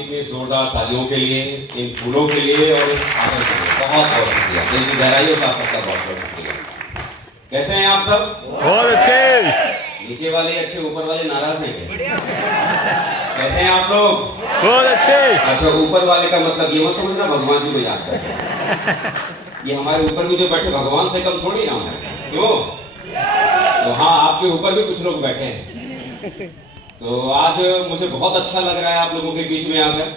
आपकी इतनी जोरदार तालियों के लिए, इन फूलों के लिए और इस आदर के लिए बहुत बहुत शुक्रिया। दिल की गहराइयों से आप सबका बहुत बहुत शुक्रिया। कैसे हैं आप सब? बहुत अच्छे। नीचे वाले अच्छे, ऊपर वाले नाराज हैं क्या? कैसे हैं आप लोग? बहुत अच्छे। अच्छा, ऊपर वाले का मतलब ये मत समझना भगवान जी को याद करते। ये हमारे ऊपर भी जो बैठे भगवान से कम थोड़ी ना है, क्यों? तो हाँ, आपके ऊपर भी कुछ लोग बैठे हैं। तो आज मुझे बहुत अच्छा लग रहा है आप लोगों के बीच में आकर।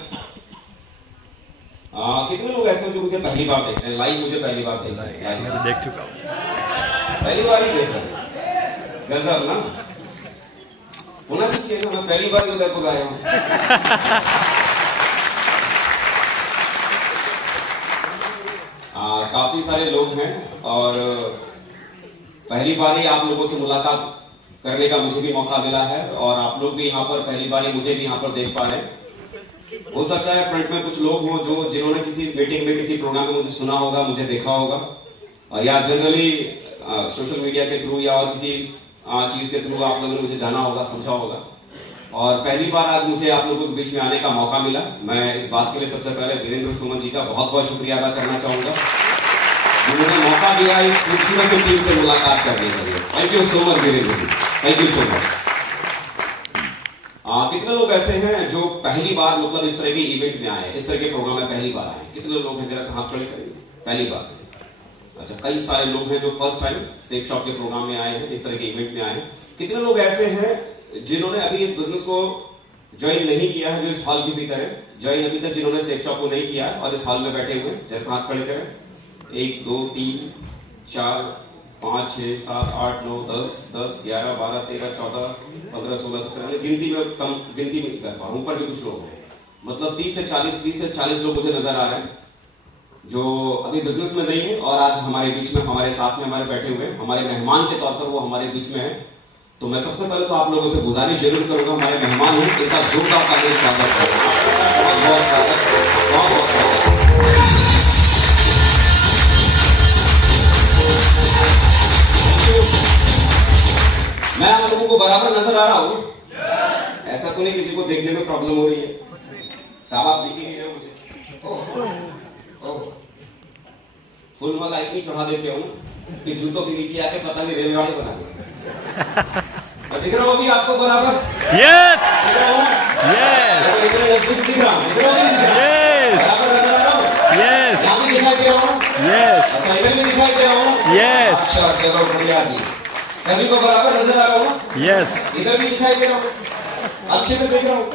कितने लोग ऐसे जो मुझे पहली बार देख रहे हैं? लाइव मुझे पहली बार देख रहे हैं? मैं तो देख चुका हूँ। पहली बार ही देख रहे हैं? गजब ना। होना भी चाहिए ना, मैं पहली बार उदयपुर आया हूँ। काफी सारे लोग हैं और पहली बार ही आप लोगों से मुलाकात करने का मुझे भी मौका मिला है और आप लोग भी यहाँ पर पहली बार ही मुझे भी यहाँ पर देख पा रहे हैं। हो सकता है फ्रंट में कुछ लोग हों जो जिन्होंने किसी मीटिंग में, किसी प्रोग्राम में मुझे सुना होगा, मुझे देखा होगा, और या जनरली सोशल मीडिया के थ्रू या और किसी चीज के थ्रू आप लोगों ने मुझे जाना होगा, समझा होगा। और पहली बार आज मुझे आप लोगों के बीच में आने का मौका मिला। मैं इस बात के लिए सबसे पहले वीरेंद्र सुमन जी का बहुत बहुत शुक्रिया अदा करना चाहूंगा, जिन्होंने मौका दिया इस खूबसूरत टीम से मुलाकात करने के लिए। Thank you so much Virendra ji, thank you so much. कितने लोग ऐसे हैं जो पहली बार मतलब इस तरह के इवेंट में आए, इस तरह के प्रोग्राम में पहली बार आए? कितने लोग हैं? जरा से हाथ खड़े करेंगे। पहली बार? अच्छा, कई सारे लोग हैं जो फर्स्ट टाइम शेक शॉप के प्रोग्राम में आए हैं, इस तरह के इवेंट में आए हैं। कितने लोग ऐसे हैं जिन्होंने अभी इस बिजनेस को ज्वाइन नहीं किया है, जो इस हॉल के भीतर है, ज्वाइन अभी तक जिन्होंने शेक शॉप को नहीं किया है और इस हॉल में बैठे हुए हैं? जैसे हाथ खड़े करें। 1 2 3 4 5 6 7 8 9 10 10 11 12 13 14 15 16 17। गिनती में कम, गिनती में नहीं कर पा रहा हूं। ऊपर भी कुछ लोग हैं, मतलब 30 से 40 लोग मुझे नजर आ रहे हैं जो अभी बिजनेस में नहीं है और आज हमारे बीच में, हमारे साथ में हमारे बैठे हुए हैं। हमारे मेहमान के तौर पर वो हमारे बीच में है। तो मैं सबसे पहले तो आप लोगों से गुजारिश जरूर करूंगा, हमारे मेहमान हैं, इनका जोरदार तालियों से स्वागत करें। बहुत बहुत स्वागत, बहुत बहुत स्वागत। मैं आप लोगों को बराबर नजर आ रहा हूं? ऐसा तो नहीं किसी को देखने में प्रॉब्लम हो रही है? साहब आप दिख ही नहीं रहे मुझे। फुल माला इतनी चढ़ा देते हो कि जूतों के नीचे आके पता नहीं रेलगाड़ी बना दे। दिख रहा हूँ अभी आपको बराबर? यस यस दिख रहा हूँ, बराबर नजर आ रहा हूँ? यस यहाँ भी दिखाई दे रहा हूँ? यस इधर भी दिखाई दे रहा हूँ? यस। अच्छा, चलो बढ़िया जी। सभी को बराबर नजर आ रहा हूँ? यस। इधर भी दिखाई दे रहा हूँ, अच्छे से देख रहा हूँ,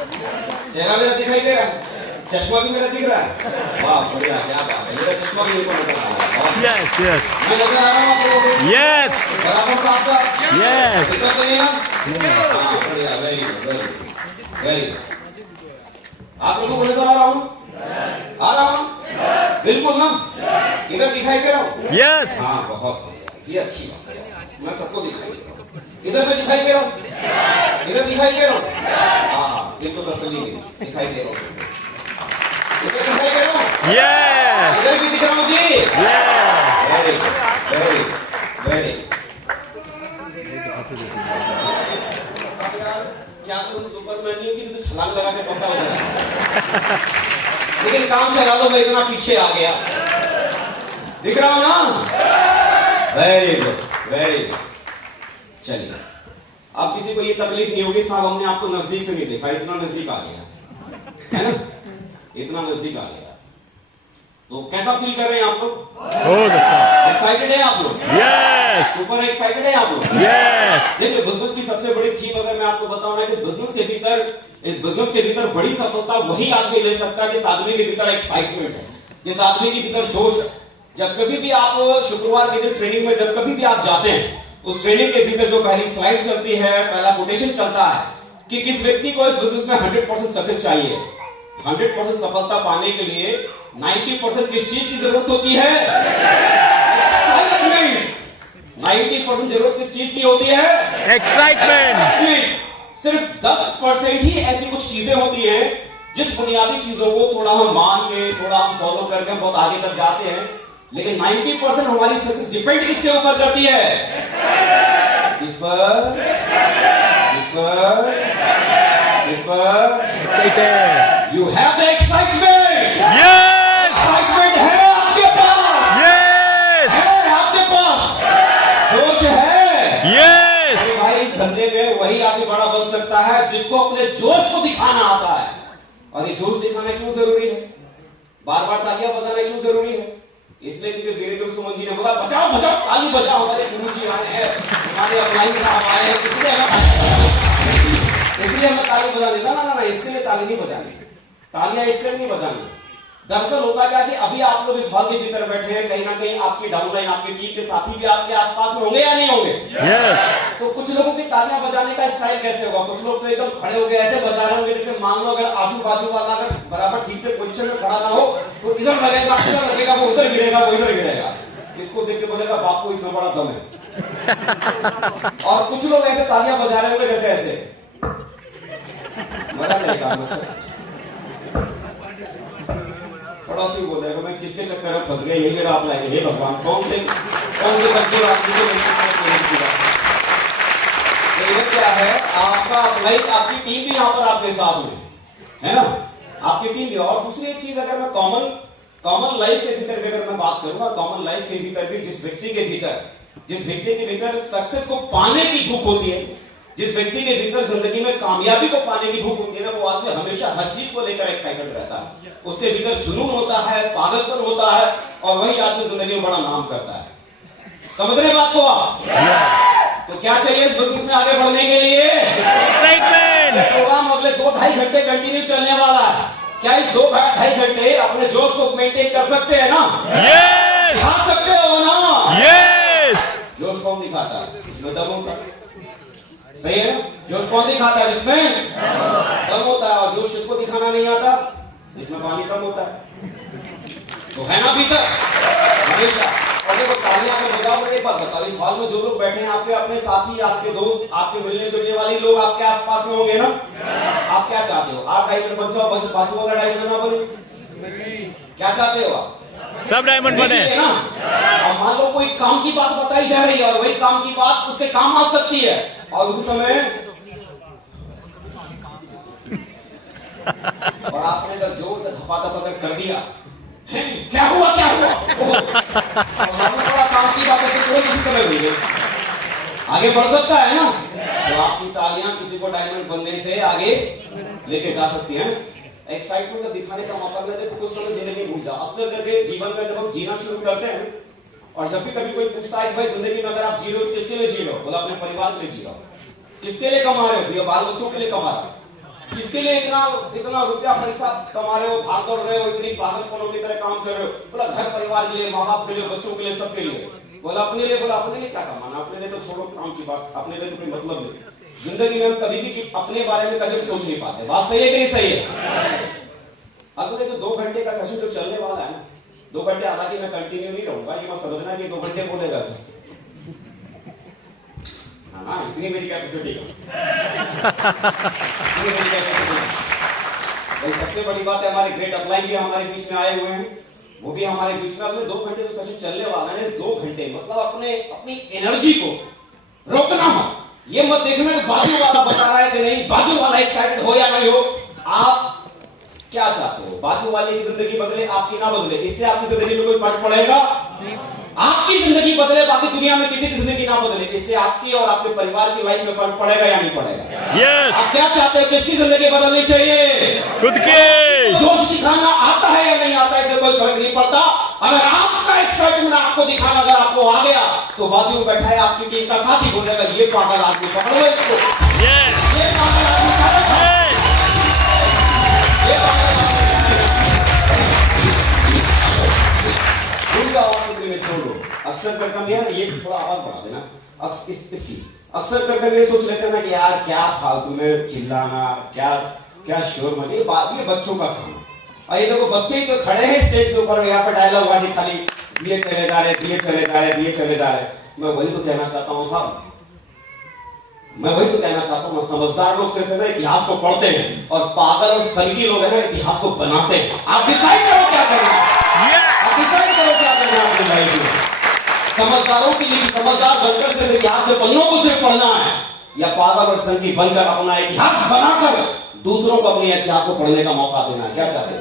चेहरा मेरा दिखाई दे रहा है, चश्मा भी मेरा दिख रहा है। वाह बढ़िया, क्या बात है, मेरा चश्मा भी मेरे को नजर आ रहा है। यस यस मैं नजर आ रहा हूँ आप लोगों को? यस बराबर साफ साफ? यस। दिक्कत तो नहीं है? हाँ बढ़िया, very good very good very good. आप लोगों को नजर आ रहा हूँ? आ रहा हूँ बिल्कुल ना? इधर दिखाई दे रहा हूँ? यस। हाँ बहुत बढ़िया, ये अच्छी बात है, मैं सबको दिखाई दे रहा हूँ। इधर भी दिखाई दे रहा हूँ? इधर दिखाई दे रहा हूँ? हाँ ये तो तसल्ली नहीं, दिखाई दे रहा हूँ। इधर दिखाई दे रहा हूँ? यस इधर भी दिख रहा हूँ जी? यस। Very very very. क्या तुम सुपरमैन नहीं हो कि छलांग लगा के पक्का हो जाए? लेकिन काम चला लो, मैं इतना पीछे आ गया। दिख रहा हूं ना? Very good very good. चलिए, अब किसी को ये तकलीफ नहीं होगी साहब हमने आपको नजदीक से नहीं देखा, इतना नजदीक आ गया है ना, इतना नजदीक आ गया। तो कैसा फील कर रहे हैं आप लोग? बहुत अच्छा। एक्साइटेड है आप लोग? यस सुपर एक्साइटेड है आप लोग? यस। देखिए, बिजनेस की सबसे बड़ी थीम अगर मैं आपको बताऊं ना कि इस बिजनेस के भीतर बड़ी सफलता वही आदमी ले सकता है जिस आदमी के भीतर एक्साइटमेंट है, जिस आदमी के भीतर जोश है। जब कभी भी आप शुक्रवार के दिन ट्रेनिंग में जब कभी भी आप जाते हैं, उस ट्रेनिंग के भीतर जो पहली स्लाइड चलती है, पहला कोटेशन चलता है कि किस व्यक्ति को इस बिजनेस में 100% सक्सेस चाहिए। 100% सफलता पाने के लिए 90% किस चीज की जरूरत होती है? एक्साइटमेंट। 90% जरूरत किस चीज की होती है? एक्साइटमेंट। सिर्फ 10% ही ऐसी कुछ चीजें होती हैं जिस बुनियादी चीजों को थोड़ा हम मान के, थोड़ा हम फॉलो करके बहुत आगे तक जाते हैं, लेकिन 90% हमारी सक्सेस डिपेंड किसके ऊपर करती है? किस पर? किस पर? किस पर? Excited. You have the excitement. Yes. Excitement है आपके पास, Yes. है आपके पास, जोश है। Yes. अरे भाई इस धंधे में वही आगे बड़ा बन सकता है जिसको अपने जोश को दिखाना आता है। और ये जोश दिखाना क्यों जरूरी है, बार बार तालियां बजाना क्यों जरूरी है? इसलिए क्योंकि वीरेंद्र सुमन जी ने बोला बजाओ बजाओ ताली बजाओ, हमारे गुरु जी आए हैं, हमारे अपनाई साहब आए हैं, इसलिए हमें ताली बजानी। ना इसके लिए ताली नहीं बजानी, तालियां इसलिए नहीं बजानी। दरअसल होता क्या कि अभी आप लोग इस हॉल के भीतर बैठे हैं, कहीं ना कहीं आपकी डाउनलाइन, आपकी टीम के साथी भी आपके आसपास में होंगे या नहीं होंगे? Yes. तो कुछ लोगों की तालियां बजाने का स्टाइल कैसे होगा? कुछ लोग तो एकदम खड़े हो गए ऐसे बजा रहे होंगे जैसे मान लो अगर आजू बाजू वाला अगर बराबर ठीक से पोजीशन में खड़ा ना हो तो इधर लगेगा, इधर लगेगा, वो उधर गिरेगा, वो इधर गिरेगा। इसको देख के बोलेगा बाप को इसमें बड़ा दम है। और कुछ लोग ऐसे तालियां बजा रहे होंगे जैसे ऐसे, मजा नहीं काम। पड़ोसी बोल रहे मैं किसके चक्कर में फंस गया, ये मेरा आप लाएंगे। हे भगवान, कौन से बच्चे क्या है आपका लाइक, आपकी टीम भी यहाँ पर आपके साथ में है ना, आपकी टीम भी। और दूसरी एक चीज, अगर मैं कॉमन लाइफ के भीतर भी अगर मैं बात करूंगा, कॉमन लाइफ के भीतर भी जिस व्यक्ति के भीतर सक्सेस को पाने की भूख होती है, जिस व्यक्ति के भीतर जिंदगी में कामयाबी को पाने की भूख होती है ना, वो आदमी हमेशा हर चीज को लेकर एक्साइटेड रहता है। उसके भीतर जुनून होता है, पागलपन होता है, और वही आदमी जिंदगी में बड़ा नाम करता है। समझ रहे बात को आप? तो क्या चाहिए इस बिजनेस में आगे बढ़ने के लिए? Excitement. प्रोग्राम अगले 2-2.5 घंटे कंटिन्यू चलने वाला है। क्या इस 2-2.5 घंटे अपने जोश को मेंटेन कर सकते हैं ना? Yes. दिखा सकते हो ना? Yes. जोश कौन दिखाता है? इसमें दम होता है, सही है ना? जोश कौन दिखाता है? जिसमें दम होता है। और जोश किसको दिखाना नहीं आता? जिसमें पानी कम होता है। तो है ना भीतर हमेशा। और देखो तालियां में बजाओ। एक बात बताओ, इस हॉल में जो लोग बैठे हैं आपके अपने साथी, आपके दोस्त, आपके मिलने जुलने वाले लोग आपके आसपास में होंगे ना। आप क्या चाहते हो? आप डायमंड बन जाओ, बाजू वाला डायमंड ना बने? क्या चाहते हो आप? सब डायमंड बने ना। और मान लो कोई काम की बात बताई जा रही है और वही काम की बात उसके काम आ सकती है, और उसी समय और आपने अगर जोर से धपाधप अगर कर दिया, क्या हुआ थोड़ा काम की बात है तो किसी समय हुई आगे बढ़ सकता है ना। तो आपकी तालियां किसी को डायमंड बनने से आगे लेके जा सकती हैं। एक्साइटमेंट जब दिखाने का मौका मिले, देखो कुछ समय जिंदगी भूल जाओ। अक्सर करके जीवन में जब हम जीना शुरू करते हैं, और जब भी कभी कोई पूछता है भाई जिंदगी में अगर आप जी रहे हो किसके लिए जी रहे हो? बोला अपने परिवार के लिए जी रहा हूं। किसके लिए कमा रहे हो? भैया बाल बच्चों के लिए कमा रहे हो। किसके लिए इतना रुपया पैसा कमा रहे हो, भाग दौड़ रहे हो, इतनी पागलपनों की तरह काम कर रहे हो? बोला घर परिवार के लिए, माँ बाप के लिए, बच्चों के लिए, सबके लिए। बोला अपने लिए। बोला अपने लिए क्या कमाना? अपने लिए तो छोड़ो काम की बात, अपने लिए तो कोई मतलब नहीं। जिंदगी में हम कभी भी अपने बारे में कभी सोच नहीं पाते। बात सही है कि नहीं सही है? अगले जो 2 घंटे का सेशन जो चलने वाला है ना, 2 घंटे, हालांकि मैं कंटिन्यू नहीं रहूंगा, ये मत समझना कि 2 घंटे बोलेगा। हाँ, इतनी मेरी कैपेसिटी भाई। सबसे बड़ी बात है हमारे ग्रेट अपलाइन भी हमारे बीच में आए हुए हैं, वो भी हमारे बीच में। अगले 2 घंटे जो सेशन चलने वाला है, इस 2 घंटे मतलब अपनी एनर्जी को रोकना मत। ये मत देखना कि बाजू वाला बता रहा है कि नहीं, बाजू वाला एक्साइटेड हो या नहीं हो। आप क्या चाहते हो? बाजू वाले की जिंदगी बदले, आपकी ना बदले, इससे आपकी जिंदगी में कोई फर्क पड़ेगा? आपकी जिंदगी बदले, बाकी दुनिया में किसी की जिंदगी ना बदले, इससे आपकी और आपके परिवार की लाइफ में फर्क पड़ेगा या नहीं पड़ेगा? Yes. आप क्या चाहते हो? किसकी जिंदगी बदलनी चाहिए? खुद के। जोश दिखाना आता है या नहीं आता है, इससे कोई फर्क नहीं पड़ता। अगर आपका एक्साइटमेंट आपको दिखाना अगर आपको आ गया, तो बाजू में बैठा है आपकी टीम का साथी बोलेगा ये पागल आदमी, पकड़ो इसको। Yes. ये पागल आदमी छोड़ो। अक्सर करके ये थोड़ा आवाज बढ़ा देना। इसकी अक्सर करके ये सोच लेते हैं ना कि यार क्या फालतू में चिल्लाना, क्या शोर मच, ये बच्चों का काम है। और ये देखो बच्चे ही तो खड़े हैं स्टेज के ऊपर, यहाँ पे डायलॉग बाजी खाली दिए चले जा रहे, दिए चले जा रहे, दिए चले जा रहे। मैं वही तो कहना चाहता हूँ साहब, मैं वही तो कहना चाहता हूँ। समझदार लोग सिर्फ है ना इतिहास को पढ़ते हैं, और पागल और सनकी लोग है ना इतिहास को बनाते हैं। आप डिसाइड करो क्या करना है, आप डिसाइड करो क्या करना है अपनी लाइफ में। समझदारों के लिए समझदार बनकर सिर्फ इतिहास के पन्नों को सिर्फ पढ़ना है, या पागल और संकी बनकर अपना इतिहास बनाकर दूसरों को अपने इतिहास को पढ़ने का मौका देना? क्या चाहते हो?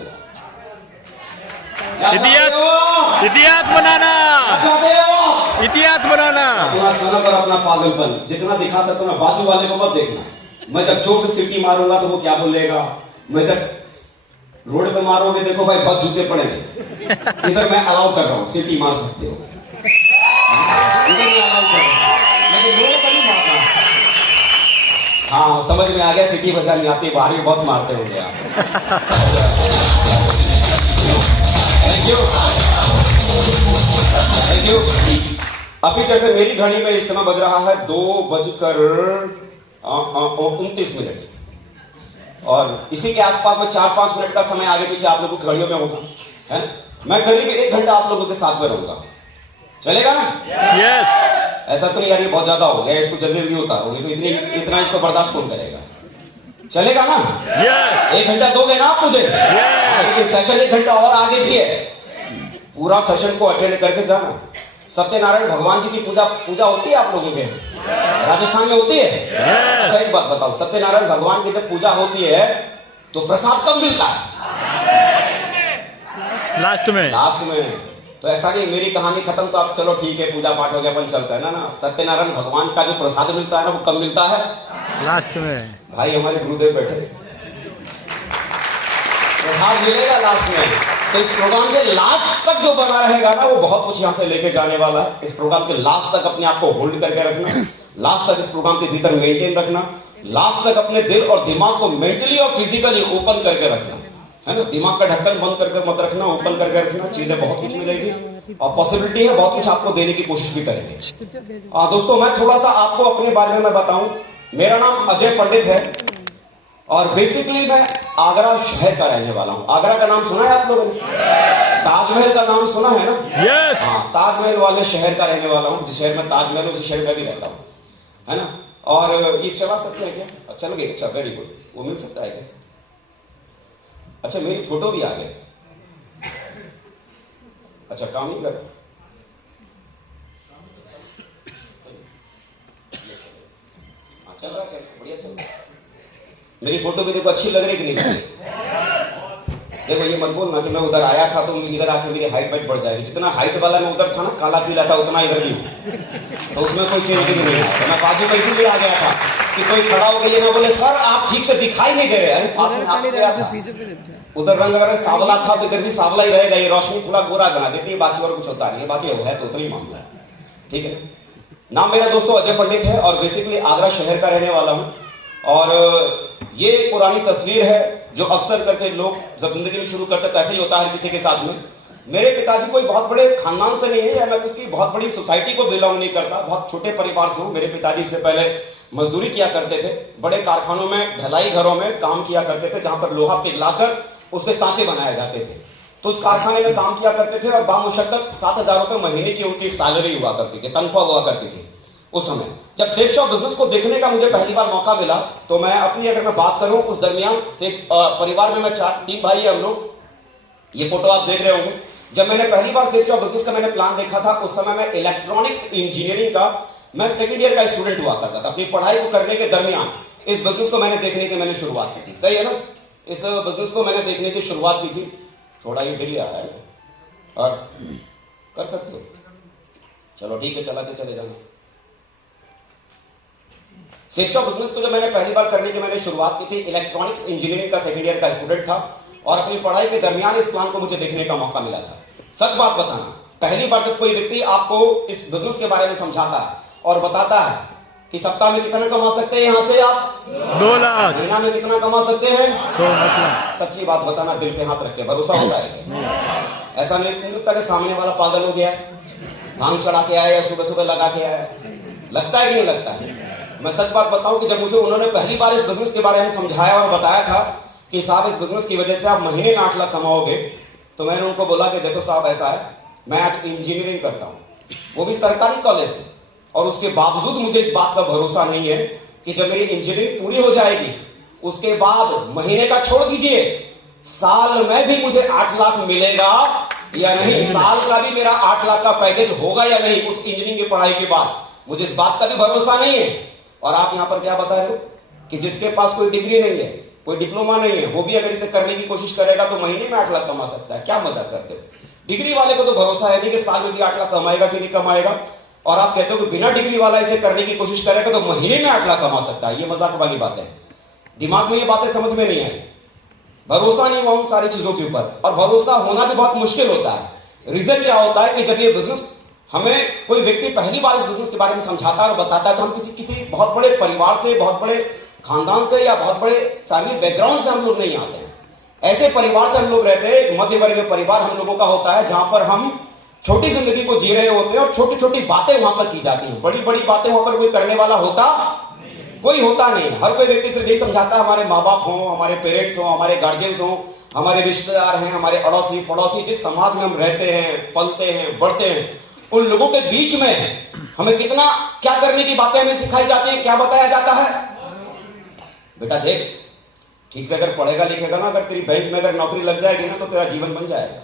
इतिहास बनाना, चाहते हो? इतिहास बनाना। अपना सनक और अपना पागलपन जितना दिखा सकते हो ना, बाजू वाले को मत देखना। मैं जब जोर से सिटी मारूंगा तो वो क्या बोलेगा? मैं जब रोड पे मारोगे, देखो भाई बहुत जूते पड़ेंगे। इधर मैं अलाउ कर रहा हूं, सिटी मार सकते हो, इधर मैं अलाउ कर रहा हूं, लेकिन रोड पर नहीं मारना। हाँ, समझ में आ गया, सिटी बजा नहीं आती, बाहर भी बहुत मारते होंगे आप। Thank you, thank you. अभी जैसे मेरी घड़ी में इस समय बज रहा है 2:29 और इसी के आसपास में 4-5 मिनट का समय आगे पीछे आप लोगों की घड़ियों में होगा, है? मैं करीब 1 घंटा आप लोगों के साथ में रहूंगा, चलेगा ना? यस। ऐसा तो नहीं यार, ये बहुत ज्यादा हो गया, इसको जल्दी जल्दी उतारो, तो इतना इसको बर्दाश्त कौन करेगा? चलेगा ना? यस। 1 घंटा दोगे ना आप मुझे? लेकिन सेशन 1 घंटा और आगे भी है, पूरा सेशन को अटेंड करके जाना। सत्यनारायण भगवान जी की पूजा होती है आप लोगों के राजस्थान में होती है? अच्छा एक बात बताओ, सत्यनारायण भगवान की जब पूजा होती है तो प्रसाद कब मिलता है? लास्ट में। लास्ट में। तो ऐसा नहीं मेरी कहानी खत्म तो आप चलो ठीक है, पूजा पाठ हो गया, अपन चलता है ना। सत्यनारायण भगवान का जो प्रसाद मिलता है ना, वो कब मिलता है? लास्ट में। भाई हमारे गुरुदेव बैठे, प्रसाद मिलेगा लास्ट में। तो इस प्रोग्राम के लास्ट तक जो बना रहेगा ना, वो बहुत कुछ यहाँ से लेके जाने वाला है। इस प्रोग्राम के लास्ट तक अपने आप को होल्ड करके रखना, लास्ट तक इस प्रोग्राम के भीतर मेंटेन रखना, लास्ट तक अपने दिल और दिमाग को मेंटली और फिजिकली ओपन करके रखना, है ना? दिमाग का ढक्कन बंद करके मत रखना, ओपन करके रखना। चीजें बहुत कुछ मिलेगी और पॉसिबिलिटी है, बहुत कुछ आपको देने की कोशिश भी करेंगे। दोस्तों, मैं थोड़ा सा आपको अपने बारे में मैं बताऊं। मेरा नाम अजय पंडित है और बेसिकली मैं आगरा शहर का रहने वाला हूं। आगरा का नाम सुना है आप लोगों ने? ताजमहल का नाम सुना है ना? यस। हाँ, ताजमहल वाले शहर का रहने वाला हूं। जिस शहर में ताजमहल है उसी शहर में भी रहता हूं, है ना? और ये चला सकते हैं क्या? चल गए? अच्छा, वेरी गुड। वो मिल सकता है कैसे? अच्छा, मेरी फोटो भी आ गई। अच्छा, काम नहीं कर, चल रहा, चल बढ़िया चल रहा। मेरी फोटो भी देखो, अच्छी लग रही कि नहीं लग रही? देखो, ये मत बोलना कि मैं उधर आया था तो इधर आके मेरी हाइट बढ़ जाएगी। जितना हाइट वाला मैं उधर था ना, काला पीला था, उतना इधर भी हूं, तो उसमें कोई चेंजिंग नहीं है। मैं बाजू में इसीलिए आ गया था कि कोई खड़ा हो गया ना बोले सर आप ठीक से दिखाई नहीं दे रहे। अरे पास में आप गया था, उधर रंग अगर सावला था तो इधर भी सावला ही रहेगा। ये रोशनी थोड़ा गोरा बना देती है, बाकी और कुछ होता नहीं है। बाकी है तो उतना ही मामला है, ठीक है। नाम मेरा दोस्तों अजय पंडित है और बेसिकली आगरा शहर का रहने वाला हूं। और ये पुरानी तस्वीर है जो अक्सर करके लोग जब जिंदगी में शुरू करते तो ऐसे ही होता है किसी के साथ में। मेरे पिताजी कोई बहुत बड़े खानदान से नहीं है, या मैं किसी बहुत बड़ी सोसाइटी को बिलोंग नहीं करता, बहुत छोटे परिवार से हूं। मेरे पिताजी से पहले मजदूरी किया करते थे, बड़े कारखानों में, ढलाई घरों में काम किया करते थे, जहां पर लोहा पिघलाकर उसके सांचे बनाए जाते थे। तो उस कारखाने में काम किया करते थे और बामुशक्कत 7,000 रुपए महीने की उनकी सैलरी हुआ करती थी, तनख्वाह हुआ करती थी उस समय। जब सेफ शॉप बिजनेस को देखने का मुझे पहली बार मौका मिला तो मैं अपनी अगर मैं बात करूं उस दरमियान सेफ परिवार में मैं 3 भाई है हम लोग। ये फोटो आप देख रहे होंगे। जब मैंने पहली बार सेफ शॉप बिजनेस का मैंने प्लान देखा था, उस समय मैं इलेक्ट्रॉनिक्स इंजीनियरिंग का मैं सेकेंड ईयर का स्टूडेंट हुआ करता था। अपनी पढ़ाई को करने के दरमियान इस बिजनेस को मैंने देखने की मैंने शुरुआत की थी, सही है ना? इस बिजनेस को मैंने देखने की शुरुआत की थी। थोड़ा ये डिले आ रहा है और कर सकते हो, चलो ठीक है, चलाते चले जाना। सेफ शॉप बिजनेस को जब मैंने पहली बार करने की मैंने शुरुआत की थी, इलेक्ट्रॉनिक्स इंजीनियरिंग का सेकेंड ईयर का स्टूडेंट था और अपनी पढ़ाई के दरमियान इस प्लान को मुझे देखने का मौका मिला था। सच बात बताना, पहली बार जब कोई व्यक्ति आपको इस बिजनेस के बारे में समझाता है और बताता है कि सप्ताह में कितना कमा सकते हैं, यहां से आप 2 लाख, महीना में कितना कमा सकते हैं 100 लाख। सच्ची बात बताना, दिल पे हाथ रख के भरोसा होता है? ऐसा नहीं लगता कि सामने वाला पागल हो गया, भांग चढ़ा के आया या सुबह सुबह लगा के आया? लगता है कि नहीं लगता है? मैं सच बात बताऊं कि जब मुझे उन्होंने पहली बार इस बिजनेस के बारे में समझाया और बताया था कि साहब इस बिजनेस की वजह से आप महीने में 8 लाख कमाओगे, तो मैंने उनको बोला कि देखो साहब ऐसा है, मैं आज इंजीनियरिंग करता हूं, वो भी सरकारी कॉलेज से, और उसके बावजूद मुझे इस बात का भरोसा नहीं है कि जब मेरी इंजीनियरिंग पूरी हो जाएगी उसके बाद महीने का छोड़ दीजिए, साल में भी मुझे 8 लाख मिलेगा या नहीं, साल का भी मेरा 8 लाख का पैकेज होगा या नहीं उस इंजीनियरिंग की पढ़ाई के बाद, मुझे इस बात का भी भरोसा नहीं है। और आप यहां पर क्या बता रहे हो कि जिसके पास कोई डिग्री नहीं है, कोई डिप्लोमा नहीं है, वो भी अगर इसे करने की कोशिश करेगा तो महीने में 8 लाख कमा सकता है। क्या मजाक करते हो? डिग्री वाले को तो भरोसा है नहीं कि साल में भी 8 लाख कमाएगा कि नहीं कमाएगा, और आप कहते हो कि बिना डिग्री वाला इसे करने की कोशिश करेगा तो महीने में 8 लाख कमा सकता है। ये मजाक वाली बात है। दिमाग में ये बातें समझ में नहीं आई। भरोसा नहीं हुआ उन सारी चीजों के ऊपर, और भरोसा होना भी बहुत मुश्किल होता है। रीजन क्या होता है कि जब ये बिजनेस हमें कोई व्यक्ति पहली बार इस बिजनेस के बारे में समझाता है और बताता है तो हम किसी बहुत बड़े परिवार से, बहुत बड़े खानदान से या बहुत बड़े फैमिली बैकग्राउंड से हम लोग नहीं आते हैं। ऐसे परिवार से हम लोग रहते हैं, एक मध्य वर्गीय परिवार हम लोगों का होता है जहां पर हम छोटी जिंदगी को जी रहे होते हैं और छोटी छोटी बातें वहां पर की जाती हैं। बड़ी बड़ी बातें वहां पर कोई करने वाला कोई होता नहीं। हर कोई व्यक्ति सिर्फ यही समझाता है हमारे माँ बाप हों, हमारे पेरेंट्स हों, हमारे गार्जियंस हों, हमारे रिश्तेदार हैं, हमारे अड़ोसी पड़ोसी, जिस समाज में हम रहते हैं, पलते हैं, बढ़ते हैं, उन लोगों के बीच में हमें कितना क्या करने की बातें हमें सिखाई जाती है, क्या बताया जाता है। बेटा देख, ठीक से अगर पढ़ेगा लिखेगा ना, अगर तेरी बैंक में अगर नौकरी लग जाएगी ना तो तेरा जीवन बन जाएगा।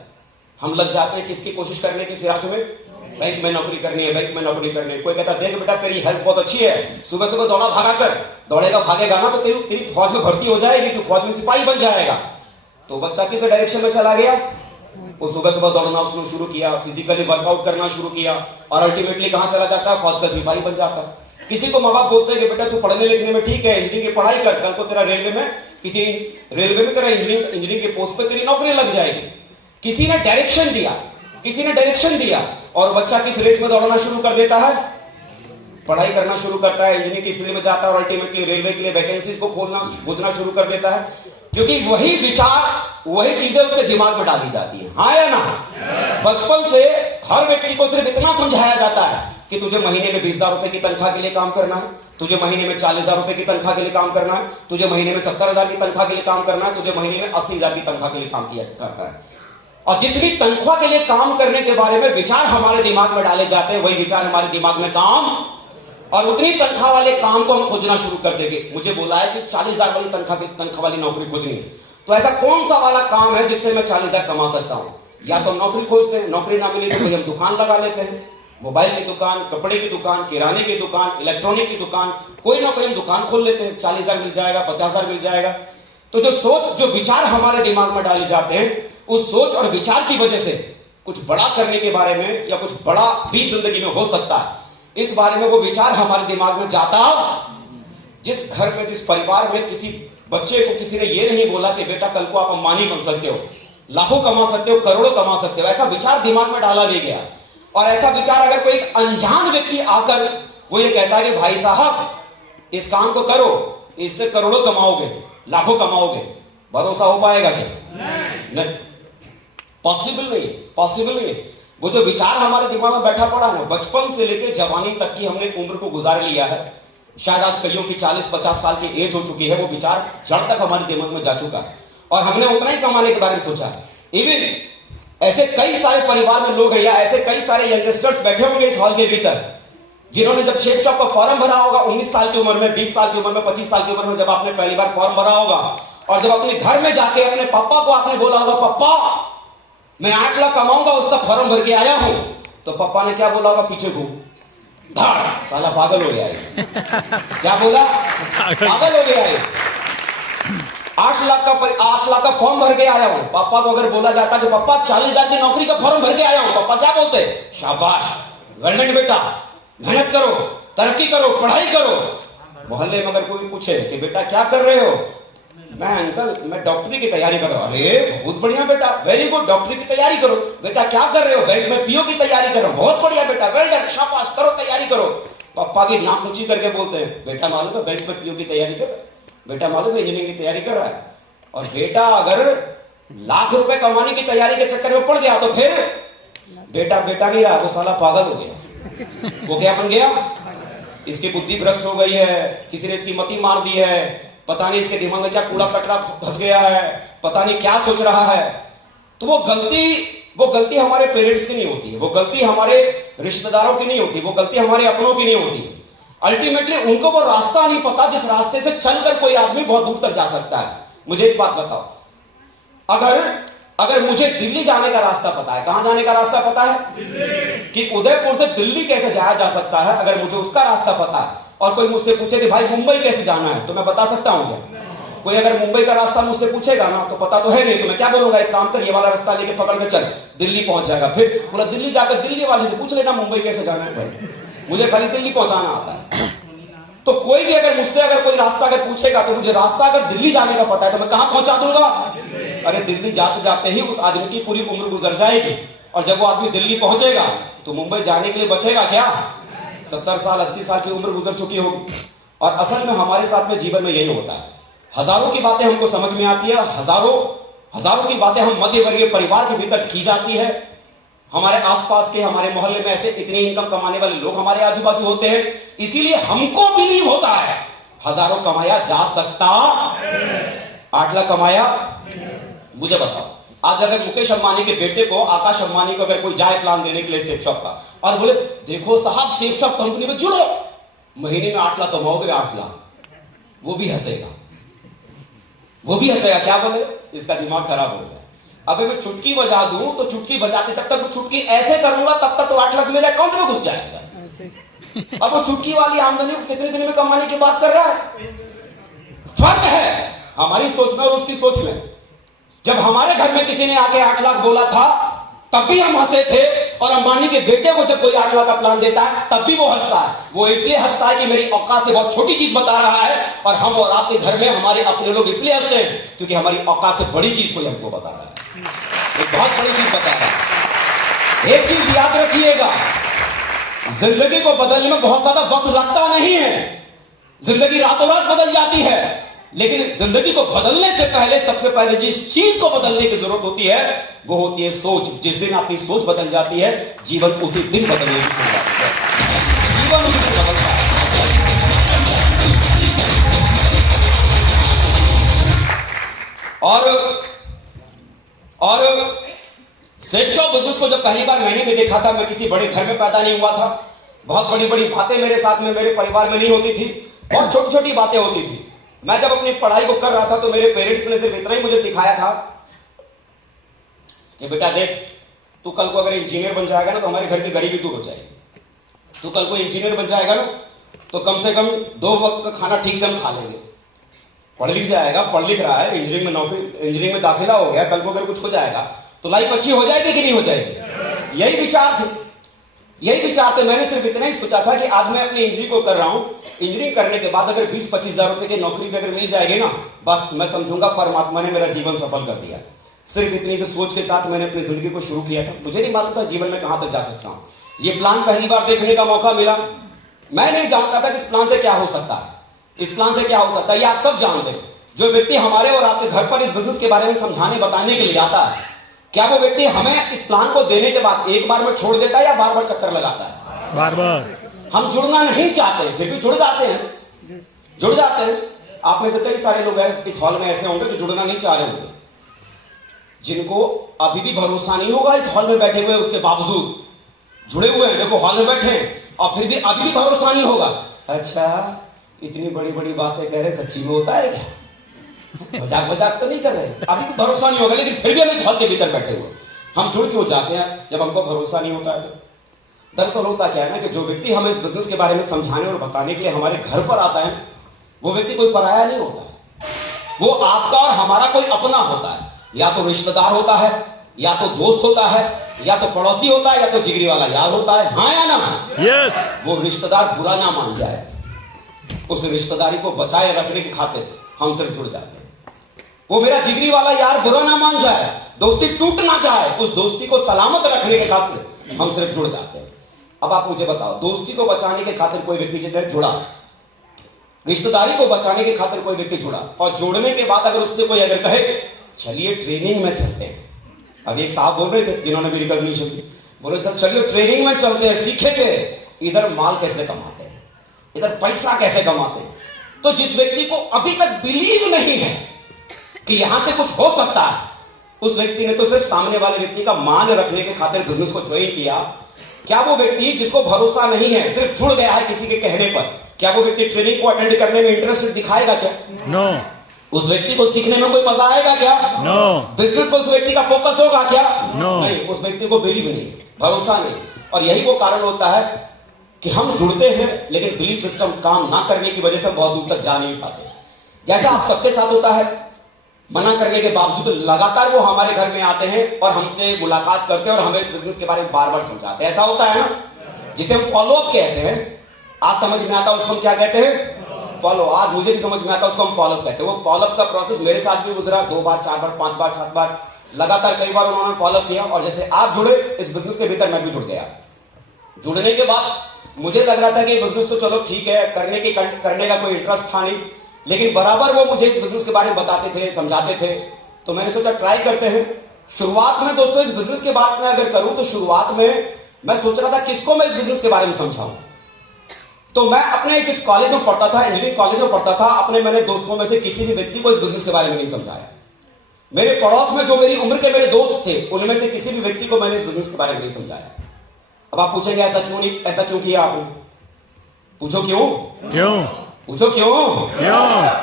हम लग जाते हैं किसकी कोशिश करने की फिराक में, बैंक में नौकरी करनी है, बैंक में नौकरी करनी है। कोई कहता देख बेटा तेरी हेल्थ बहुत अच्छी है, सुबह सुबह दौड़ा भागा कर, दौड़ेगा भागेगा ना तो तेरी फौज में भर्ती हो जाएगी, तू फौज में सिपाही बन जाएगा। तो बच्चा किस डायरेक्शन में चला गया? वो सुबह सुबह दौड़ना उसने शुरू किया, फिजिकली वर्कआउट करना शुरू किया, और अल्टीमेटली कहां चला जाता है? फौज का सिपाही बन जाता है। किसी को माँ बाप बोलते हैं कि बेटा तू पढ़ने लिखने में ठीक है, इंजीनियरिंग की पढ़ाई कर, कल को तेरा रेलवे में तेरा इंजीनियरिंग के पोस्ट पे तेरी नौकरी लग जाएगी। किसी ने डायरेक्शन दिया और बच्चा किस रेस में दौड़ना शुरू कर देता है? पढ़ाई करना शुरू करता है, इंजीनियरिंग की फील्ड में जाता है और अल्टीमेटली रेलवे के लिए वैकेंसीज को खोजना शुरू कर देता है, क्योंकि वही विचार, वही चीजें उसके दिमाग में डाली जाती है। हाँ या ना? बचपन से हर व्यक्ति को सिर्फ इतना समझाया जाता है कि तुझे महीने में 20,000 रुपए की तनख्वाह के लिए काम करना है, तुझे महीने में 40,000 रुपए की तनख्वाह के लिए काम करना है, तुझे महीने में 70,000 की तनख्वाह के लिए काम करना है, तुझे महीने में 80,000 की तनख्वाह के लिए काम किया करता है। और जितनी तनख्वाह के लिए काम करने के बारे में विचार हमारे दिमाग में डाले जाते हैं, वही विचार हमारे दिमाग में काम, और उतनी तनख्वाह वाले काम को हम खोजना शुरू कर देंगे। मुझे बोला है कि 40,000 वाली तनख्वाह वाली नौकरी खोजनी है, तो ऐसा कौन सा वाला काम है जिससे मैं 40,000 कमा सकता हूं? या तो नौकरी खोजते हैं, नौकरी ना मिली तो कोई हम दुकान लगा लेते हैं, मोबाइल की दुकान, कपड़े की दुकान, किराने की दुकान, इलेक्ट्रॉनिक की दुकान, कोई ना कोई हम दुकान खोल लेते हैं। 40,000 मिल जाएगा, 50,000 मिल जाएगा। तो जो विचार हमारे दिमाग में डाले जाते हैं, उस सोच और विचार की वजह से कुछ बड़ा करने के बारे में या कुछ बड़ा भी जिंदगी में हो सकता है, इस बारे में वो विचार हमारे दिमाग में जाता। जिस घर में, जिस परिवार में किसी बच्चे को किसी ने ये नहीं बोला कि बेटा कल को आप अंबानी बन सकते हो, लाखों कमा सकते हो, करोड़ों कमा सकते हो, ऐसा विचार दिमाग में डाला नहीं गया। और ऐसा विचार अगर कोई एक अनजान व्यक्ति आकर वो ये कहता है कि भाई साहब इस काम को करो, इससे करोड़ों कमाओगे, लाखों कमाओगे, भरोसा हो पाएगा क्या? नहीं, पॉसिबल नहीं। वो जो विचार हमारे दिमाग में बैठा पड़ा है ना, बचपन से लेकर जवानी तक की हमने उम्र को गुजार लिया है, शायद आज कईयों की 40-50 साल की एज हो चुकी है, वो विचार जड़ तक हमारे दिमाग में जा चुका है और हमने उतना ही कमाने के बारे में सोचा। इवन ऐसे कई सारे परिवार में लोग हैं या ऐसे कई सारे यंगस्टर्स बैठे होंगे इस हॉल के भीतर, जिन्होंने जब शेप शॉप का फॉर्म भरा होगा 19 साल की उम्र में, 20 साल की उम्र में, 25 साल की उम्र में, जब आपने पहली बार फॉर्म भरा होगा और जब अपने घर में जाके अपने पापा को आपने बोला होगा पप्पा मैं 8 लाख कमाऊंगा, उसका फॉर्म भर के आया हूं, तो पापा ने क्या बोला होगा? पीछे घूम, साला पागल हो गया है। क्या बोला? पागल हो गया है। 8 लाख का फॉर्म भर के आया हूं। पापा को अगर बोला जाता कि पापा 40,000 की नौकरी का फॉर्म भर के आया हूं, पापा क्या बोलते? शाबाश, वेल डन बेटा, मेहनत करो, तरक्की करो, पढ़ाई करो। मोहल्ले में अगर कोई पूछे कि बेटा क्या कर रहे हो? मैं अंकल मैं डॉक्टरी की तैयारी कर रहा हूं। अरे बहुत बढ़िया बेटा, वेरी गुड, डॉक्टरी की तैयारी करो। बेटा क्या कर रहे हो? बैंक में पीओ की तैयारी कर रहा हूं। बहुत बढ़िया बेटा, वेल डन, शाबाश, करो, तैयारी करो। पापा की नाक ऊंची करके बोलते हैं बेटा मालूम है बैंक में पीओ की तैयारी कर रहा है, बेटा मालूम है इंजीनियरिंग की तैयारी कर रहा है। और बेटा अगर लाख रुपए कमाने की तैयारी के चक्कर में पड़ गया तो फिर बेटा नहीं रहा, वो साला पागल हो गया। वो क्या बन गया? इसकी बुद्धि भ्रष्ट हो गई है, किसी ने इसकी मति मार दी है, पता नहीं इसके दिमाग में क्या कूड़ा कचरा फंस गया है, पता नहीं क्या सोच रहा है। तो वो गलती हमारे पेरेंट्स की नहीं होती है, वो गलती हमारे रिश्तेदारों की नहीं होती, वो गलती हमारे अपनों की नहीं होती। अल्टीमेटली उनको वो रास्ता नहीं पता जिस रास्ते से चलकर कोई आदमी बहुत दूर तक जा सकता है। मुझे एक बात बताओ, अगर मुझे दिल्ली जाने का रास्ता पता है, कहां जाने का रास्ता पता है? कि उदयपुर से दिल्ली कैसे जाया जा सकता है, अगर मुझे उसका रास्ता पता है और कोई मुझसे पूछे कि भाई मुंबई कैसे जाना है, तो मैं बता सकता हूं क्या? कोई अगर मुंबई का रास्ता मुझसे पूछेगा ना, तो पता तो है नहीं, तो मैं क्या बोलूंगा, एक काम कर ये वाला रास्ता लेके पकड़ के चल, दिल्ली पहुंच जाएगा। फिर बोला दिल्ली जाकर दिल्ली वाले से पूछ लेना मुंबई कैसे जाना है, भाई मुझे खाली दिल्ली पहुंचाना आता है। तो कोई भी अगर मुझसे अगर कोई रास्ता अगर पूछेगा, तो मुझे रास्ता अगर दिल्ली जाने का पता है, तो मैं कहां पहुंचा दूंगा? अरे दिल्ली जाते जाते ही उस आदमी की पूरी उम्र गुजर जाएगी, और जब वो आदमी दिल्ली पहुंचेगा तो मुंबई जाने के लिए बचेगा क्या? 70 साल 80 साल की उम्र गुजर चुकी होगी। और असल में हमारे साथ में जीवन में यही होता है, हजारों की बातें हमको समझ में आती है, हजारों की बातें हम मध्य वर्गीय परिवार के भीतर की जाती है। हमारे आसपास के हमारे मोहल्ले में ऐसे इतनी इनकम कमाने वाले लोग हमारे आजू बाजू होते हैं, इसीलिए हमको बिलीव होता है हजारों कमाया जा सकता, 8 लाख कमाया। मुझे बताओ, आज अगर मुकेश अंबानी के बेटे को, आकाश अंबानी को अगर कोई जाए प्लान देने के लिए सेफ शॉप का, और बोले देखो साहब सेफ शॉप कंपनी में जुड़ो, महीने में 8 लाख कमाओगे, 8 लाख, वो भी हंसेगा, वो भी हंसेगा। क्या बोले? इसका दिमाग खराब हो गया। अबे मैं चुटकी बजा दूं तो चुटकी बजाते जब तक वो चुटकी ऐसे करूंगा तब तक तो 8 लाख मेरे अकाउंट में घुस जाएगा। अब वो चुटकी वाली आमदनी कितने दिन में कमाने की बात कर रहा है? फर्क है हमारी सोच में और उसकी सोच में। जब हमारे घर में किसी ने आके 8 लाख बोला था तब भी हम हंसे थे, और अंबानी के बेटे को जब कोई 8 लाख का प्लान देता है तब भी वो हंसता है। वो इसलिए हंसता है कि मेरी औकात से बहुत छोटी चीज बता रहा है, और हम और आपके घर में हमारे अपने लोग इसलिए हंसते हैं क्योंकि हमारी औकात से बड़ी चीज कोई हमको बता रहा है, एक बहुत बड़ी चीज बता रहा है। एक चीज याद रखिएगा, जिंदगी को बदलने में बहुत ज्यादा वक्त लगता नहीं है, जिंदगी रातों रात बदल जाती है, लेकिन जिंदगी को बदलने से पहले सबसे पहले जिस चीज को बदलने की जरूरत होती है वो होती है सोच। जिस दिन आपकी सोच बदल जाती है, जीवन उसी दिन बदलने की शुरू जाती है, जीवन उसी दिन बदलता है। और सेक्स शॉप बिजनेस को जब पहली बार मैंने भी देखा था, मैं किसी बड़े घर में पैदा नहीं हुआ था, बहुत बड़ी बड़ी बातें मेरे साथ में मेरे परिवार में नहीं होती थी, बहुत छोटी छोटी बातें होती थी। मैं जब अपनी पढ़ाई को कर रहा था तो मेरे पेरेंट्स ने सिर्फ इतना ही मुझे सिखाया था कि बेटा देख, तू कल को अगर इंजीनियर बन जाएगा ना तो हमारे घर की गरीबी दूर हो जाएगी। तू कल को इंजीनियर बन जाएगा ना तो कम से कम 2 वक्त का खाना ठीक से हम खा लेंगे। पढ़ लिख जाएगा, पढ़ लिख रहा है, इंजीनियरिंग में नौकरी, इंजीनियरिंग में दाखिला हो गया, कल को अगर कुछ हो जाएगा तो लाइफ अच्छी हो जाएगी कि नहीं हो जाएगी? यही विचार थे, यही विचार थे। मैंने सिर्फ इतना ही सोचा था कि आज मैं अपनी इंजीनियरिंग को कर रहा हूं, इंजीनियरिंग करने के बाद अगर 20-25 हजार रुपए की नौकरी भी अगर मिल जाएगी ना, बस मैं समझूंगा परमात्मा ने मेरा जीवन सफल कर दिया। सिर्फ इतनी से सोच के साथ मैंने अपनी जिंदगी को शुरू किया था। मुझे नहीं मालूम था जीवन में कहां तक जा सकता हूं। ये प्लान पहली बार देखने का मौका मिला, मैं नहीं जानता था कि इस प्लान से क्या हो सकता है, इस प्लान से क्या हो सकता है। ये आप सब जानते हैं। जो व्यक्ति हमारे और आपके घर पर इस बिजनेस के बारे में समझाने बताने के लिए आता है, क्या वो व्यक्ति हमें इस प्लान को देने के बाद एक बार में छोड़ देता है या बार बार चक्कर लगाता है? बार बार। हम जुड़ना नहीं चाहते फिर भी जुड़ जाते हैं। आप में से कई सारे लोग हैं इस हॉल में ऐसे होंगे जो जुड़ना नहीं चाह रहे होंगे, जिनको अभी भी भरोसा नहीं होगा इस हॉल में बैठे हुए उसके बावजूद जुड़े हुए हैं। देखो हॉल में बैठे और फिर भी अभी भी भरोसा नहीं होगा। अच्छा इतनी बड़ी बड़ी बातें कह रहे, सच्ची में होता है क्या? मजाक तो नहीं कर रहे, अभी भी भरोसा नहीं होगा, लेकिन फिर भी हम इस हॉल के भीतर बैठे हुए हम जुड़ क्यों जाते हैं जब हमको भरोसा नहीं होता है? दरअसल होता क्या है ना कि जो व्यक्ति हमें इस बिजनेस के बारे में समझाने और बताने के लिए हमारे घर पर आता है, वो व्यक्ति कोई पराया नहीं होता है, वो आपका और हमारा कोई अपना होता है। या तो रिश्तेदार होता है, या तो दोस्त होता है, या तो पड़ोसी होता है, या तो जिगरी वाला यार होता है। हाँ या ना? यस। वो रिश्तेदार बुरा ना मान जाए, उस रिश्तेदारी को बचाए रखने की खातिर हम सिर्फ जुड़ जाते हैं। वो मेरा जिगरी वाला यार बुरा ना मान जाए, दोस्ती टूट ना जाए, उस दोस्ती को सलामत रखने के खातिर हम सिर्फ जुड़ जाते हैं। अब आप मुझे बताओ, दोस्ती को बचाने के खातिर कोई व्यक्ति जितना जुड़ा, रिश्तेदारी को बचाने के खातिर कोई व्यक्ति जुड़ा, और जोड़ने के बाद अगर उससे कोई अगर कहे चलिए ट्रेनिंग में चलते हैं। अब एक साहब बोल रहे थे जिन्होंने भी रिकॉग्निशन की, बोले चलिए ट्रेनिंग में चलते हैं, सीखेंगे इधर माल कैसे कमाते हैं, इधर पैसा कैसे कमाते हैं। तो जिस व्यक्ति को अभी तक बिलीव नहीं है कि यहां से कुछ हो सकता है, उस व्यक्ति ने तो सिर्फ सामने वाले व्यक्ति का मान रखने के खातिर बिजनेस को ज्वाइन किया। क्या वो व्यक्ति जिसको भरोसा नहीं है, सिर्फ जुड़ गया है किसी के कहने पर, क्या वो व्यक्ति ट्रेनिंग को अटेंड करने में इंटरेस्ट दिखाएगा क्या? नो। उस व्यक्ति को सीखने में कोई मजा आएगा क्या? नो। बिजनेस पर उस व्यक्ति का फोकस होगा क्या? नो। नहीं, उस व्यक्ति को बिलीव नहीं, भरोसा नहीं। और यही वो कारण होता है कि हम जुड़ते हैं लेकिन बिलीफ सिस्टम काम ना करने की वजह से बहुत दूर तक जा नहीं पाते। जैसा आप सबके साथ होता है, मना करने के बावजूद लगातार वो हमारे घर में आते हैं और हमसे मुलाकात करते हैं और हमें इस बिजनेस के बारे में बार बार समझाते हैं। ऐसा होता है ना, जिसे हम फॉलो अप कहते हैं। आज समझ में आता है उसको हम क्या कहते हैं, फॉलो। आज मुझे भी समझ में आता है उसको हम फॉलो अप कहते हैं। वो फॉलो अप का प्रोसेस मेरे साथ भी गुजरा, 2 बार 4 बार 5 बार 7 बार, लगातार कई बार उन्होंने फॉलो अप किया। और जैसे आप जुड़े इस बिजनेस के भीतर, मैं भी जुड़ गया। जुड़ने के बाद मुझे लग रहा था कि बिजनेस तो चलो ठीक है, करने का कोई इंटरेस्ट था नहीं, लेकिन बराबर वो मुझे इस बिजनेस के बारे में बताते थे, समझाते थे। तो मैंने सोचा ट्राई करते हैं। शुरुआत में दोस्तों इस बिजनेस के बारे में अगर करूं तो शुरुआत में मैं सोच रहा था किसको मैं इस बिजनेस के बारे में समझाऊं। तो मैं अपने जिस कॉलेज में पढ़ता था, इंजीनियरिंग कॉलेज में पढ़ता था, अपने मैंने दोस्तों में से किसी भी व्यक्ति को इस बिजनेस के बारे में नहीं समझाया। मेरे पड़ोस में जो मेरी उम्र के मेरे दोस्त थे, उनमें से किसी भी व्यक्ति को मैंने इस बिजनेस के बारे में नहीं समझाया। अब आप पूछेंगे ऐसा क्यों नहीं, ऐसा क्यों किया आपने? पूछो क्यों? पूछो क्यों?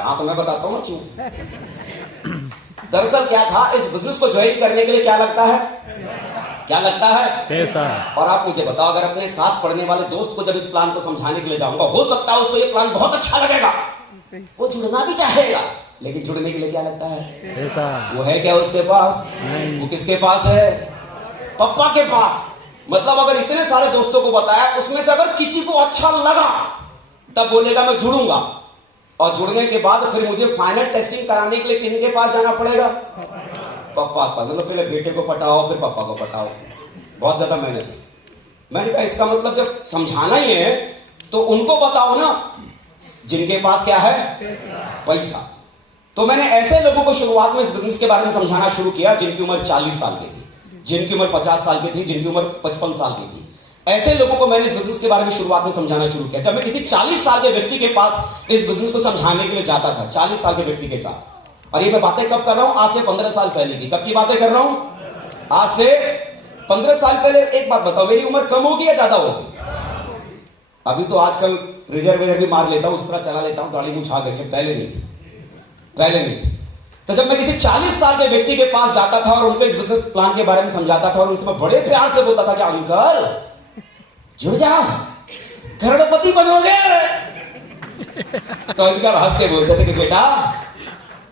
हाँ तो मैं बताता हूं क्यों। दरअसल क्या था, इस बिजनेस को ज्वाइन करने के लिए क्या लगता है, पैसा। और आप मुझे बताओ, अगर अपने साथ पढ़ने वाले दोस्त को जब इस प्लान को समझाने के लिए जाऊंगा, हो सकता है उसको ये प्लान बहुत अच्छा लगेगा, वो जुड़ना भी चाहेगा, लेकिन जुड़ने के लिए क्या लगता है, पैसा। वो है क्या उसके पास? वो किसके पास है? पप्पा के पास। मतलब अगर इतने सारे दोस्तों को बताया, उसमें से अगर किसी को अच्छा लगा तब बोलेगा मैं जुड़ूंगा। और जुड़ने के बाद फिर मुझे फाइनल टेस्टिंग कराने के लिए किन के पास जाना पड़ेगा? पप्पा का। मतलब पहले बेटे को पटाओ फिर पप्पा को पटाओ, बहुत ज्यादा मेहनत है। मैंने कहा इसका मतलब जब समझाना ही है तो उनको बताओ ना जिनके पास क्या है, पैसा। तो मैंने ऐसे लोगों को शुरुआत में इस बिजनेस के बारे में समझाना शुरू किया जिनकी उम्र 40 साल की थी, जिनकी उम्र 50 साल की थी, जिनकी उम्र 55 साल की थी। ऐसे लोगों को मैंने इस बिजनेस के बारे में शुरुआत में समझाना शुरू किया। जब मैं किसी 40 साल के व्यक्ति के पास इस बिजनेस को समझाने के लिए जाता था, 40 साल के व्यक्ति के साथ, और ये मैं बातें कब कर रहा हूं, आज से 15 साल पहले की। कब की बातें कर रहा हूं? आज से 15 साल पहले। एक बात बताओ, मेरी उम्र कम होगी या ज्यादा होगी? अभी तो आजकल रिजर्वेयर भी मार लेता हूं, उस तरह चला लेता हूं, गाड़ी मुझ आ गई है, पहले नहीं थी। तो जब मैं किसी 40 साल के व्यक्ति के पास जाता था और उनको इस बिजनेस प्लान के बारे में समझाता था और उनसे बड़े प्यार से बोलता था कि अंकल जुड़ जाओ, करोड़पति बनोगे, तो इनका हंस के बोलते थे कि बेटा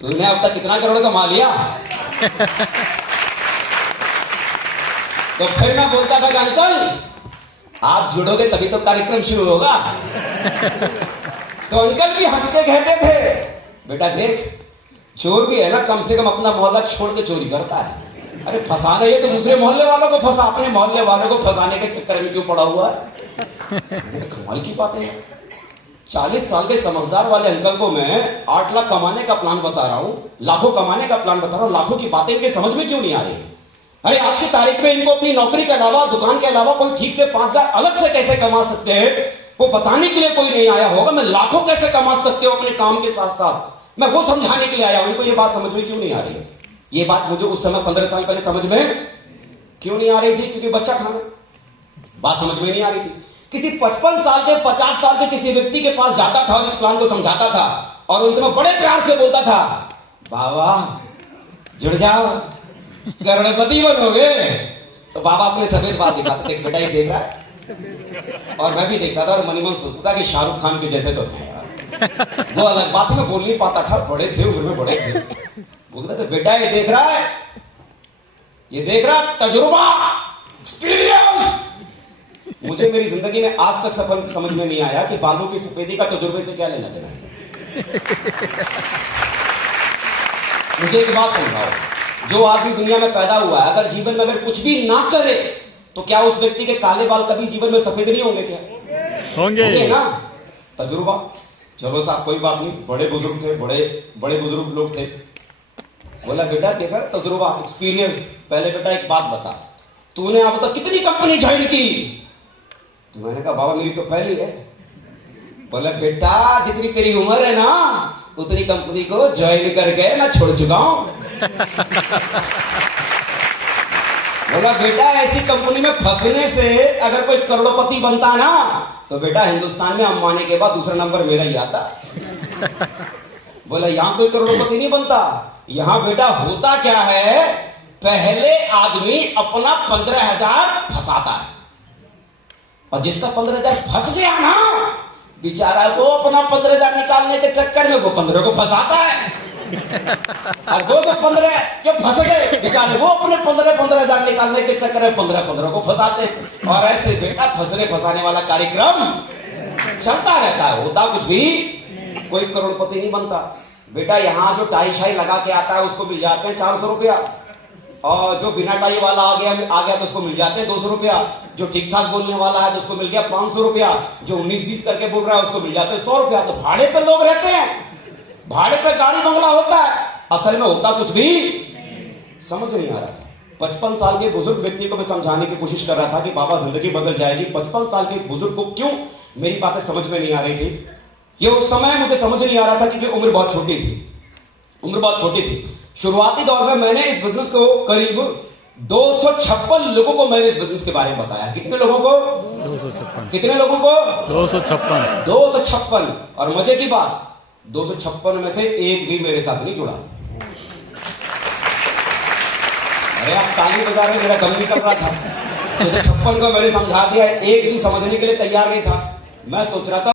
तूने अब तक कितना करोड़ कमा लिया? तो फिर मैं बोलता था कि अंकल आप जुड़ोगे तभी तो कार्यक्रम शुरू होगा। तो अंकल भी हंस के कहते थे बेटा देख, चोर भी है ना कम से कम अपना मोहल्ला छोड़ के चोरी करता है। अरे फंसाना ये तो दूसरे मोहल्ले वालों को फंसा, अपने मोहल्ले वालों को फंसाने के चक्कर में क्यों पड़ा हुआ है? कमाल की बात है। 40 साल के समझदार वाले अंकल को मैं 8 लाख कमाने का प्लान बता रहा हूं, लाखों कमाने का प्लान बता रहा हूं, लाखों की बातें इनके समझ में क्यों नहीं आ रही? अरे आज की तारीख में इनको अपनी नौकरी के अलावा, दुकान के अलावा कोई ठीक से 5,000 अलग से कैसे कमा सकते हैं वो बताने के लिए कोई नहीं आया होगा। मैं लाखों कैसे कमा सकते हो अपने काम के साथ साथ, मैं वो समझाने के लिए आया हूं। इनको ये बात समझ में क्यों नहीं आ रही है? ये बात मुझे उस समय 15 साल पहले समझ में क्यों नहीं आ रही थी? क्योंकि बच्चा था ना, बात समझ में नहीं आ रही थी। किसी 55 साल के 50 साल के किसी व्यक्ति के पास जाता था और इस प्लान को समझाता था और उनसे मैं बड़े प्यार से बोलता था बाबा जुड़ जाओ, करोड़पति बनोगे। तो बाबा अपने सफेद बाल दिखाते थे, बेटा ये देख रहा है, और मैं भी देखता था और मन मन सोचता था कि शाहरुख खान के जैसे तो है यार। वो अलग बात में बोल नहीं पाता था, बड़े थे, उम्र में बड़े थे। बोलता था बेटा ये देख रहा है, ये देख रहा, तजुर्बा, एक्सपीरियंस। मुझे मेरी जिंदगी में आज तक सफल समझ में नहीं आया कि बालों की सफेदी का तजुर्बे से क्या लेना देना है। मुझे एक बात समझाओ, जो आदमी दुनिया में पैदा हुआ है, अगर जीवन में अगर कुछ भी ना करे तो क्या उस व्यक्ति के काले बाल कभी जीवन में सफेद नहीं होंगे? क्या होंगे ना? तजुर्बा। चलो साहब कोई बात नहीं, बड़े बुजुर्ग थे, बड़े बुजुर्ग लोग थे। बोला बेटा देखा तजुर्बा, एक्सपीरियंस। पहले बेटा एक बात बता, तूने अब तक कितनी कंपनी ज्वाइन की? तो मैंने कहा बाबा मेरी तो पहली है। बोला बेटा जितनी तेरी उम्र है ना उतनी कंपनी को ज्वाइन करके मैं छोड़ चुका हूं। बोला बेटा ऐसी कंपनी में फंसने से अगर कोई करोड़पति बनता ना तो बेटा हिंदुस्तान में अंबानी के बाद दूसरा नंबर मेरा ही आता। बोला यहां कोई करोड़पति नहीं बनता, यहां बेटा होता क्या है, पहले आदमी अपना 15,000 फंसाता है, और जिसका 15,000 फंस गया ना, बेचारा वो अपना 15,000 निकालने के चक्कर में वो 15 को फंसाता है। और वो जो 15 जो फंस गए बेचारे, वो अपने 15,000 निकालने के चक्कर में 15 को फंसाते हैं। और ऐसे बेटा फंसने फंसाने वाला कार्यक्रम चलता रहता है, होता कुछ भी कोई करोड़पति नहीं बनता बेटा। यहाँ जो टाई शाई लगा के आता है उसको मिल जाते हैं 400 रुपया, और जो बिना टाई वाला आ गया तो उसको मिल जाते हैं 200 रुपया, जो ठीक ठाक बोलने वाला है तो उसको मिल गया 500 रुपया, जो 19-20 करके बोल रहा है उसको मिल जाते हैं 100 रुपया। तो भाड़े पे लोग रहते हैं, भाड़े पे गाड़ी बंगला होता है, असल में होता कुछ भी समझ नहीं आ रहा। 55 साल के बुजुर्ग व्यक्ति को मैं समझाने की कोशिश कर रहा था कि बाबा जिंदगी बदल जाएगी। 55 साल के बुजुर्ग को क्यों मेरी बातें समझ में नहीं आ रही थी, ये उस समय मुझे समझ नहीं आ रहा था क्योंकि उम्र बहुत छोटी थी। शुरुआती दौर में मैंने इस बिजनेस को करीब 256 लोगों को मैंने इस बिजनेस के बारे में बताया। कितने लोगों को? 256। कितने लोगों को? 256। 256। और मजे की बात, 256 में से एक भी मेरे साथ नहीं जुड़ा। अरे आप ताली बजा रहे, मेरा दम निकल रहा था। 256 को मैंने समझा दिया, एक भी समझने के लिए तैयार नहीं था। मैं सोच रहा था